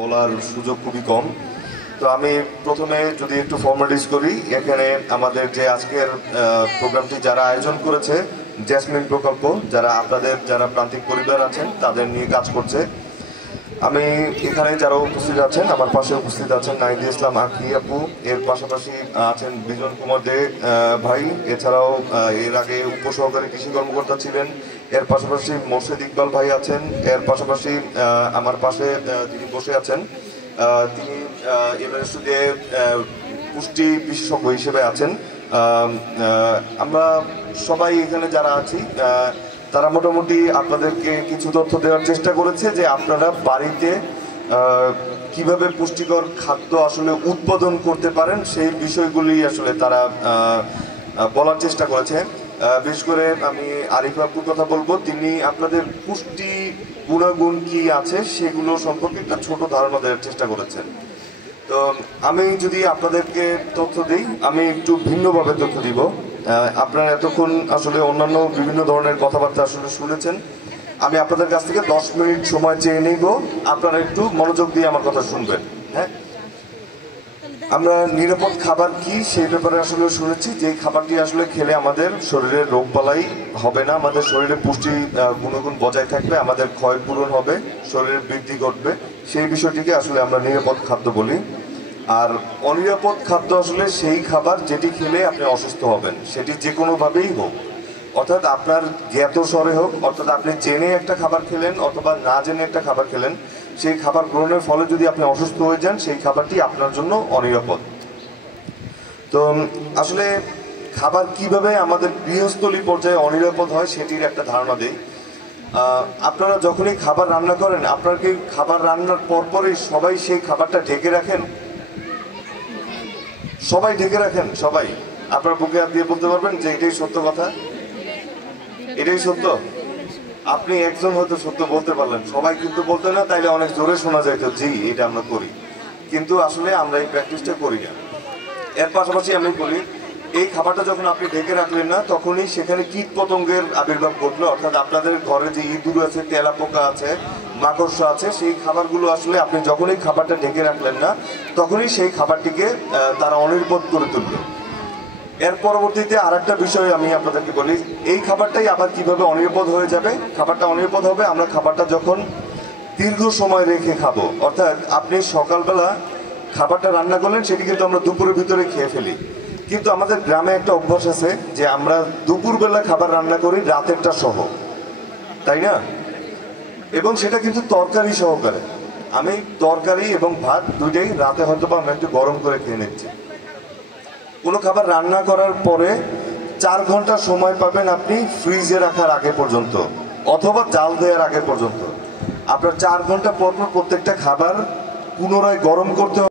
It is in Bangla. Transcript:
বলার সুযোগ খুবই কম। তো আমি প্রথমে যদি একটু ফর্মালিটিস করি, এখানে আমাদের যে আজকের প্রোগ্রামটি যারা আয়োজন করেছে জেসমিন প্রকল্প, যারা প্রান্তিক পরিবার আছেন তাদের নিয়ে কাজ করছে। আমি এখানে যারা উপস্থিত আছেন, আমার পাশে উপস্থিত আছেন নাহিদ ইসলাম আখি আপু, এর পাশাপাশি আছেন বিজন কুমার দে ভাই, এছাড়াও এর আগে উপসহকারী কৃষি কর্মকর্তা ছিলেন। এর পাশাপাশি মোর্শেদ ইকবাল ভাই আছেন। এর পাশাপাশি আমার পাশে যিনি বসে আছেন তিনি ইউনিভার্সিটিতে পুষ্টি বিশেষজ্ঞ হিসেবে আছেন। আমরা সবাই এখানে যারা আছি তারা মোটামুটি আপনাদেরকে কিছু তথ্য দেওয়ার চেষ্টা করেছে যে আপনারা বাড়িতে কিভাবে পুষ্টিকর খাদ্য আসলে উৎপাদন করতে পারেন সেই বিষয়গুলি আসলে তারা বলার চেষ্টা করেছে। বিশেষ করে আমি আরিফ আপুর কথা বলবো, তিনি আপনাদের পুষ্টি গুণাগুণ কি আছে সেগুলো সম্পর্কে একটা ছোট ধারণা দেওয়ার চেষ্টা করেছেন। তো আমি যদি আপনাদেরকে তথ্য দিই, আমি একটু ভিন্নভাবে তথ্য দিব। আপনারা এতক্ষণ আসলে অন্যান্য বিভিন্ন ধরনের কথাবার্তা আসলে শুনেছেন। আমি আপনাদের কাছ থেকে 10 মিনিট সময় চেয়ে নিব, আপনারা একটু মনোযোগ দিয়ে আমার কথা শুনবেন। হ্যাঁ, আমরা নিরাপদ খাবার কি সেই ব্যাপারে আসলে শুনেছি, যে খাবারটি আসলে খেলে আমাদের শরীরে রোগবালাই হবে না, আমাদের শরীরে পুষ্টি গুণগুণ বজায় থাকবে, আমাদের ক্ষয় পূরণ হবে, শরীরের বৃদ্ধি ঘটবে, সেই বিষয়টিকে আসলে আমরা নিরাপদ খাদ্য বলি। আর অনিরাপদ খাদ্য আসলে সেই খাবার যেটি খেলে আপনি অসুস্থ হবেন, সেটি যে কোনোভাবেই হোক, অর্থাৎ আপনার জ্ঞাত স্বরে হোক, অর্থাৎ আপনি জেনে একটা খাবার খেলেন অথবা না জেনে একটা খাবার খেলেন, সেই খাবার গ্রহণের ফলে যদি আপনি অসুস্থ হয়ে যান, সেই খাবারটি আপনার জন্য অনিরাপদ। তো আসলে খাবার কিভাবে আমাদের গৃহস্থলী পর্যায়ে অনিরাপদ হয় সেটির একটা ধারণা দেই। আপনারা যখনই খাবার রান্না করেন, আপনারা কি খাবার রান্নার পরপরই সবাই সেই খাবারটা ঢেকে রাখেন? সবাই ঢেকে রাখেন? সবাই আপনার বুকে হাত দিয়ে বলতে পারবেন যে এটাই সত্য কথা? এটাই সত্য? আপনি একজন হয়তো সত্য বলতে পারলেন, সবাই কিন্তু বলতে না, তাইলে অনেক জোরে শোনা যায় তো জি এটা আমরা করি, কিন্তু আসলে আমরা এই প্র্যাকটিসটা করি না। এর পাশাপাশি আমি বলি, এই খাবারটা যখন আপনি ঢেকে রাখলেন না, তখনই সেখানে কীট পতঙ্গের আবির্ভাব ঘটলো, অর্থাৎ আপনাদের ঘরে যে ইঁদুর আছে, তেলাপোকা আছে, মাকড়সা আছে, সেই খাবারগুলো আসলে আপনি যখনই খাবারটা ঢেকে রাখলেন না, তখনই সেই খাবারটিকে তারা অনিরাপদ করে তুললো। এর পরবর্তীতে আর একটা বিষয় আমি আপনাদেরকে বলি, এই খাবারটাই আবার কিভাবে অনিরাপদ হয়ে যাবে। খাবারটা অনিরাপদ হবে আমরা খাবারটা যখন দীর্ঘ সময় রেখে খাবো, অর্থাৎ আপনি সকালবেলা খাবারটা রান্না করলেন, সেটি কিন্তু আমরা দুপুরের ভিতরে খেয়ে ফেলি, কিন্তু আমাদের গ্রামে একটা অভ্যাস আছে যে আমরা দুপুরবেলা খাবার রান্না করি রাতেরটা সহ, তাই না? এবং সেটা কিন্তু তরকারি সহকারে। আমি তরকারি এবং ভাত দুইটাই রাতে হয়তো বা আমরা একটু গরম করে খেয়ে নিচ্ছি। কোনো খাবার রান্না করার পরে 4 ঘন্টা সময় পাবেন আপনি ফ্রিজে রাখার আগে পর্যন্ত অথবা জাল দেওয়ার আগে পর্যন্ত। আপনার 4 ঘন্টা পর পর প্রত্যেকটা খাবার পুনরায় গরম করতে হবে।